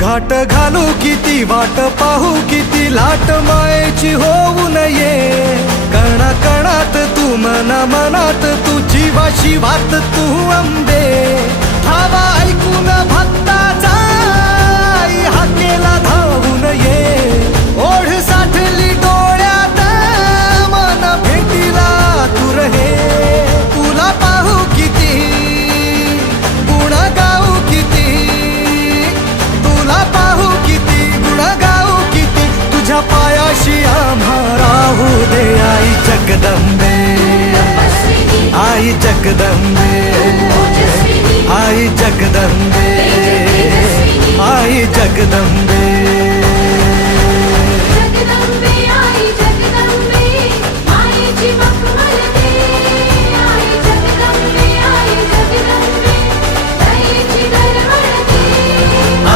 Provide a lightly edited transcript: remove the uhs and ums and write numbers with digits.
घाट घालू किती वाट पाहू किती लाट मायेची होऊ नये कणा कणात तू मना मनात तू जीवा शिवात तू अंबे धावा ऐकून भक्ताचा आई हाकेला धावून ये ओढ साठली डोळ्यात मन भेटीला तू रहे तुला पाहू किती गुण गाऊ किती तुला पाहू किती गुण गाऊ किती तुझ्या पायाशी आम्हा राहू दे आई जगदंबे आई जगदंबे आई जगदंबे आई जगदंबे